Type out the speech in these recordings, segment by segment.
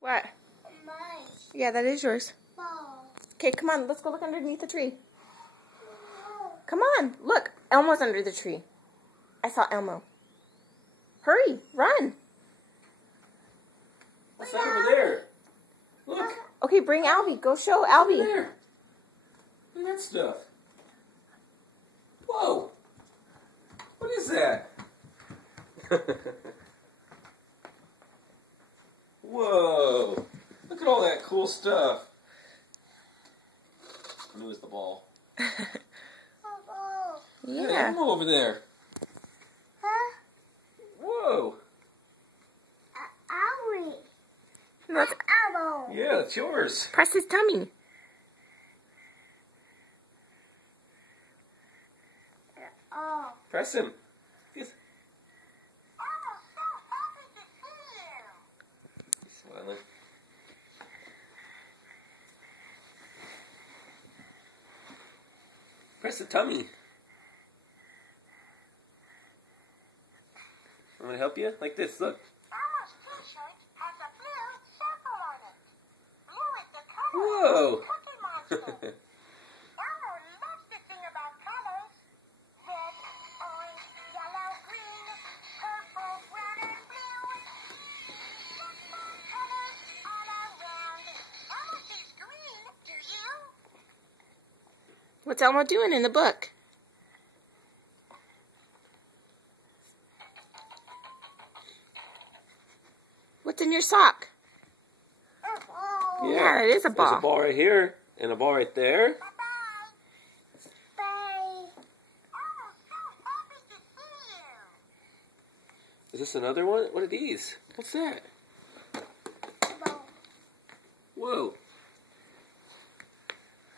What? Mine. Yeah, that is yours. Ball. Okay, come on. Let's go look underneath the tree. Come on. Look. Elmo's under the tree. I saw Elmo. Hurry. Run. What's that over there? Look. Okay, bring Albie. Go show Albie. There. Look at that stuff. Whoa. What is that? Whoa. Look at all that cool stuff. Who is the ball? Hey, Yeah. Elmo over there. Huh? Whoa. Owie. Let's Owl. Yeah, it's yours. press his tummy. Oh. Press him. He's smiling. Press the tummy. Want me to help you? Like this, look. Elmo's t-shirt has a blue circle on it. Blue is the color Whoa. of the Cookie Monster. Elmo loves to sing about colors. Red, orange, yellow, green, purple, brown, and blue. Rainbow colors all around. Elmo sees green, do you? What's Elmo doing in the book? What's in your sock? Oh. Yeah, it is a There's ball. a ball right here and a ball right there. Bye-bye. Bye. Elmo's so happy to see you. Is this another one? What are these? What's that? Ball. Whoa.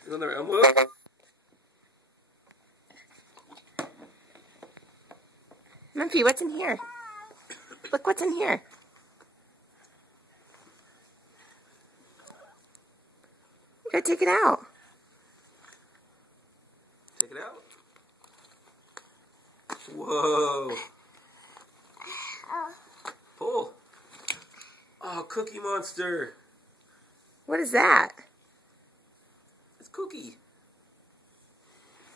Another Elmo. Mumphy, what's in here? Look what's in here. You gotta take it out. Take it out. Whoa. Oh. Pull. Oh, Cookie Monster. What is that? It's Cookie.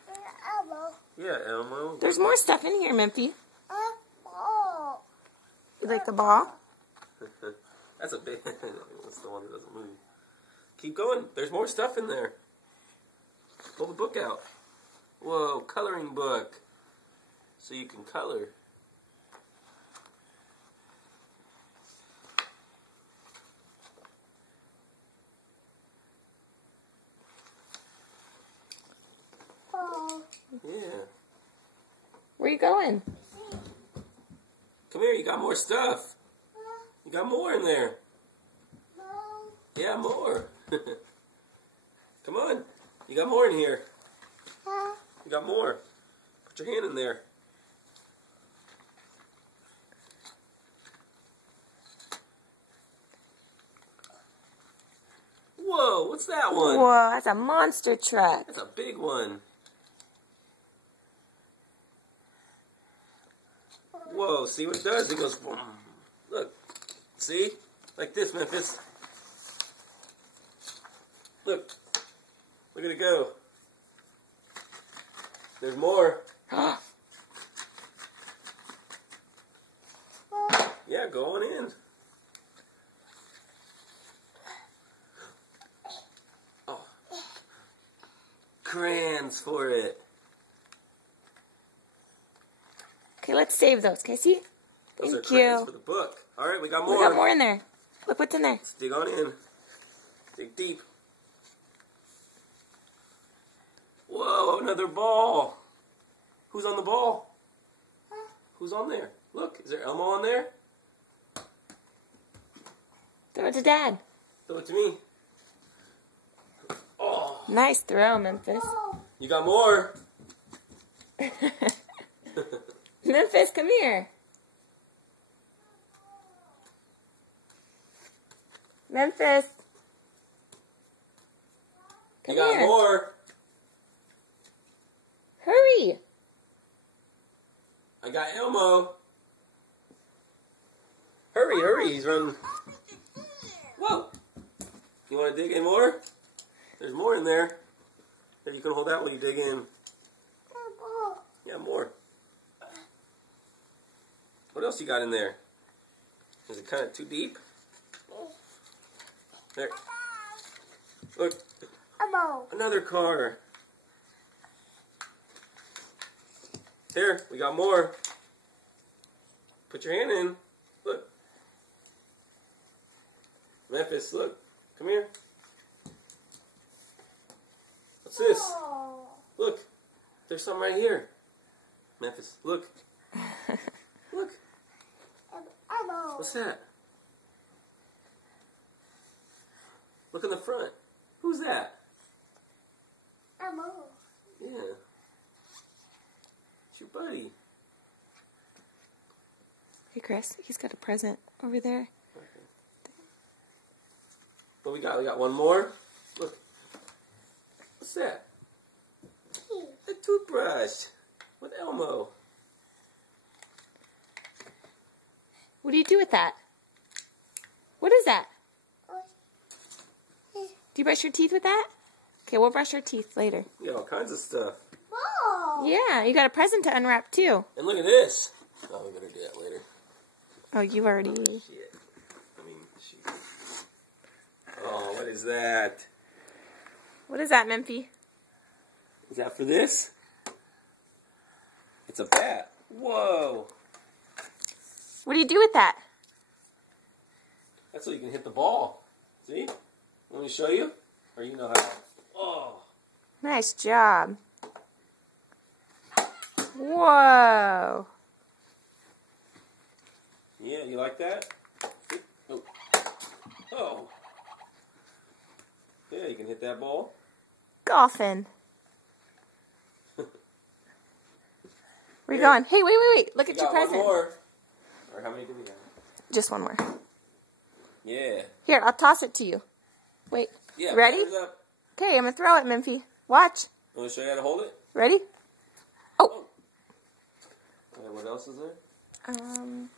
Elmo. Yeah, Elmo. There's more stuff in here, Mumphy. Ball. You like the ball? That's a big. That's the one that doesn't move. Keep going. There's more stuff in there. Pull the book out. Whoa, coloring book. So you can color. Ball. Yeah. Where you going? Come here, you got more stuff. You got more in there. Ball. Yeah, more. Come on. You got more in here. You got more. Put your hand in there. Whoa, what's that one? Whoa, that's a monster truck. That's a big one. Whoa, see what it does? It goes, boom. Look. See? Like this, Memphis. Look. Look at it go. There's more. Yeah, go on in. Oh. Crayons for it. Okay, let's save those, Casey. Those are Thank crayons you. for the book. All right, we got We more. got more in there. Look what's in there. Let's dig on in. Dig deep. Whoa, another ball. Who's on the ball? Who's on there? Look, is there Elmo on there? Throw it to Dad. Throw it to me. Oh, Nice throw, Memphis. you got more. Memphis, come here. Memphis. Come You got here. more. Hurry. I got Elmo. Hurry, hurry, he's running. Whoa. You want to dig in more? There's more in there. Here, you can hold that while you dig in. Yeah, more. What else you got in there? Is it kind of too deep? There. Look, another car. Here, we got more. Put your hand in. Look. Memphis, look. Come here. What's this? Look. There's something right here. Memphis, look. Look. What's that? Look in the front. Who's that? Yeah. It's your buddy. Hey, Chris, he's got a present over there. Okay. What we got? We got one more. Look. What's that? A toothbrush with Elmo. What do you do with that? What is that? Do you brush your teeth with that? Okay, we'll brush our teeth later. We got all kinds of stuff. Yeah, you got a present to unwrap too. And look at this. Oh, we better do that later. Oh, you already... Shit. Shit. Oh, what is that? What is that, Memphi? Is that for this? It's a bat. Whoa. What do you do with that? That's so you can hit the ball. See? Want me to show you? Or you know how? Oh. Nice job. Whoa. Yeah, you like that? Oh. Oh. Yeah, you can hit that ball. Golfing. Where you going? Hey, wait. Look at your present. One more. Or how many do we have? Just one more. Yeah. Here, I'll toss it to you. Wait. Yeah. Ready? Hands up. Okay, I'm going to throw it, Memphi. Watch. You want to show you how to hold it? Ready? Oh. Okay, what else is there?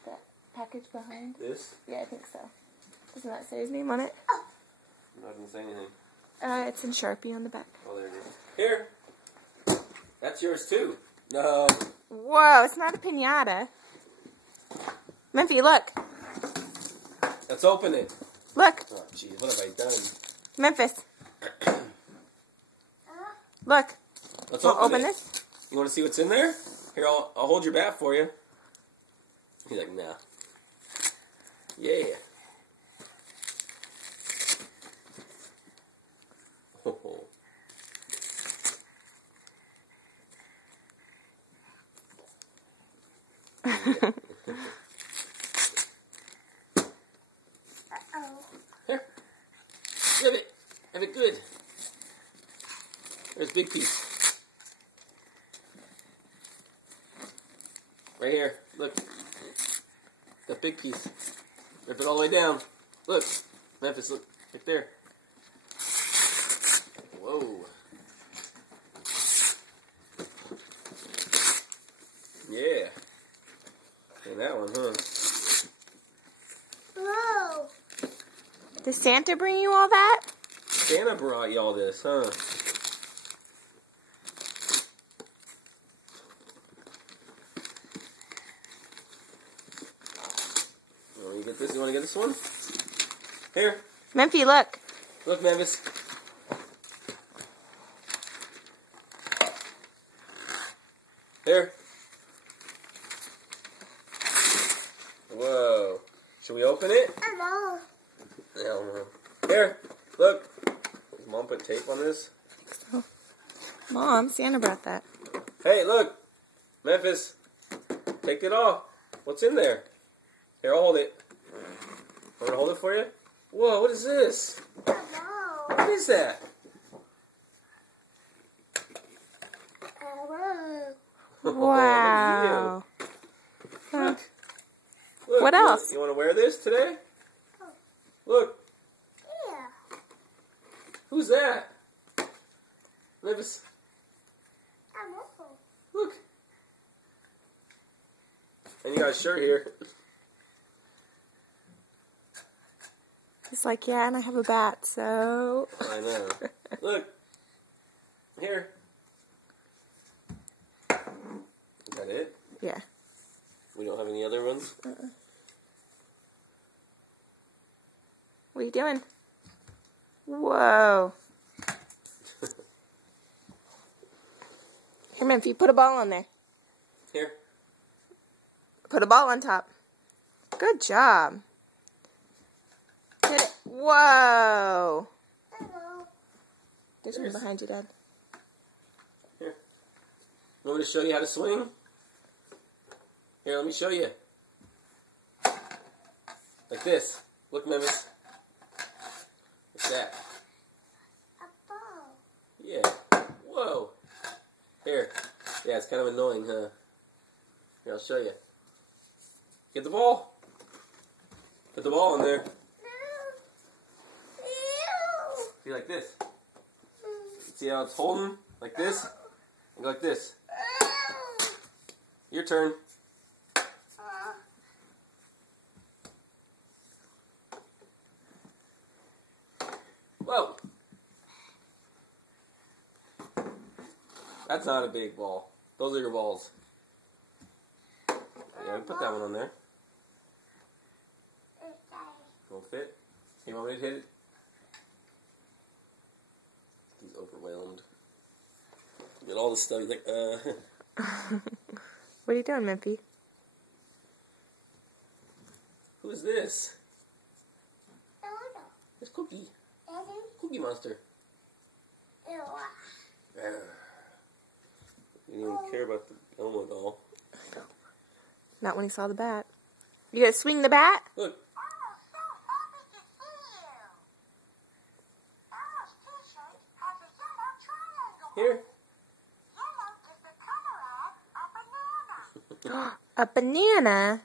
That package behind. This? Yeah, I think so. Doesn't that say his name on it? I'm not going to say anything. It's in Sharpie on the back. Oh, there it is. Here. That's yours too. No. Whoa, it's not a piñata. Memphi, look. Let's open it. Look. Oh, jeez, what have I done? Memphis. Look. Let's Wanna open open it. this? You want to see what's in there? Here, I'll hold your bat for you. He's like, nah. Yeah. Oh. Here. Grab it. Have it good. There's a big piece. Right here. Look. That big piece. Rip it all the way down. Look. Memphis, look. Right there. Whoa. Yeah. And that one, huh? Whoa. Did Santa bring you all that? Santa brought you all this, huh? You get this? You want to get this one? Here. Memphi, look. Look, Memphis. Here. Whoa. Should we open it? Hello. Yeah, here. Look. Does Mom put tape on this? Mom, Santa brought that. Hey, look. Memphis. Take it off. What's in there? Here, I'll hold it. Want me to hold it for you? Whoa, what is this? Hello. What is that? Hello. Wow. Look. Look. What else? You want to wear this today? Look. Yeah. Who's that? Memphis. Hello. Look. And you got a shirt here. He's like, yeah, and I have a bat, so... I know. Look. Here. Is that it? Yeah. We don't have any other ones? What are you doing? Whoa. Here, Memphi, put a ball on there. Here. Put a ball on top. Good job. Hit it. Whoa. Hello. There's one behind you, Dad. Here. You want me to show you how to swing? Here, let me show you. Like this. Look, Memphis. What's that? A ball. Yeah. Whoa. Here. Yeah, it's kind of annoying, huh? Here, I'll show you. Get the ball. Put the ball in there. Be like this. See how it's holding? Like this? And go like this. Your turn. Whoa. That's not a big ball. Those are your balls. Yeah, put that one on there. Won't fit. You want me to hit it? He's overwhelmed. Get all the stuff. He's like, What are you doing, Memphi? Who's this? It's Cookie. Cookie Monster. You didn't even care about the Elmo doll. Not when he saw the bat. You gonna swing the bat? Look. Oh, so happy to see you. Elmo's t-shirt has a yellow triangle. Here. Yellow is the color of a banana. A banana?